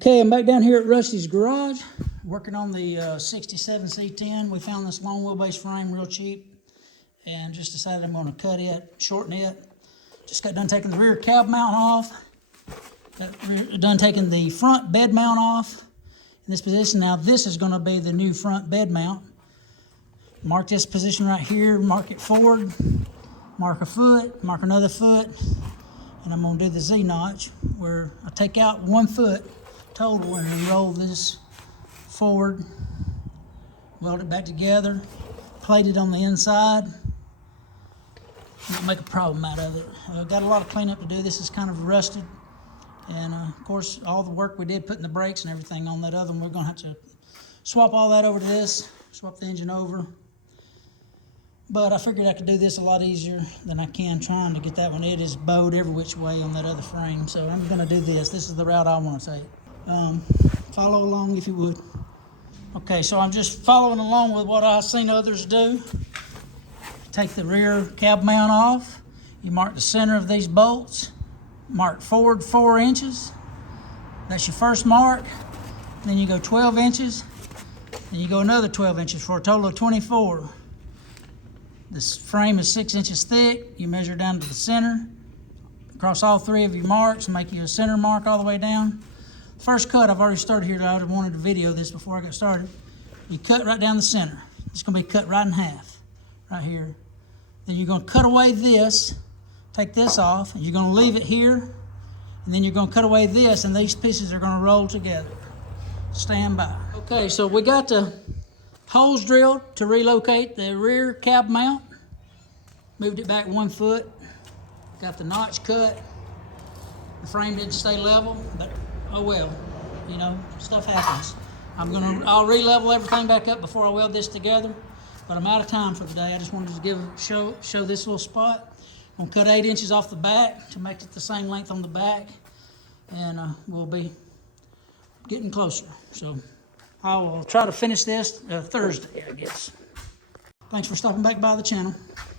Okay, I'm back down here at Rusty's garage, working on the 67 C-10. We found this long wheelbase frame real cheap, and just decided I'm going to cut it, shorten it. Just got done taking the rear cab mount off. Got done taking the front bed mount off in this position. Now this is going to be the new front bed mount. Mark this position right here, mark it forward, mark a foot, mark another foot, and I'm going to do the Z-notch where I take out 1 foot total and then roll this forward, weld it back together, plate it on the inside. Not make a problem out of it. Got a lot of cleanup to do. This is kind of rusted, and of course all the work we did putting the brakes and everything on that other one, we're going to have to swap all that over to this, swap the engine over. But I figured I could do this a lot easier than I can trying to get that one. It is bowed every which way on that other frame, so I'm going to do this. This is the route I want to take. Follow along if you would. Okay, so I'm just following along with what I've seen others do. Take the rear cab mount off. You mark the center of these bolts. Mark forward 4 inches. That's your first mark. Then you go 12 inches. Then you go another 12 inches for a total of 24. This frame is 6 inches thick. You measure down to the center. Across all 3 of your marks, make you a center mark all the way down. First cut, I've already started here. I wanted to video this before I got started. You cut right down the center. It's going to be cut right in half, right here. Then you're going to cut away this, take this off, and you're going to leave it here. And then you're going to cut away this, and these pieces are going to roll together. Stand by. Okay, so we got the holes drilled to relocate the rear cab mount. Moved it back 1 foot. Got the notch cut. The frame didn't stay level, but oh well, you know, stuff happens. I'll re-level everything back up before I weld this together, but I'm out of time for the day. I just wanted to show this little spot. I'm gonna cut 8 inches off the back to make it the same length on the back, and we'll be getting closer. So I will try to finish this Thursday, I guess. Thanks for stopping back by the channel.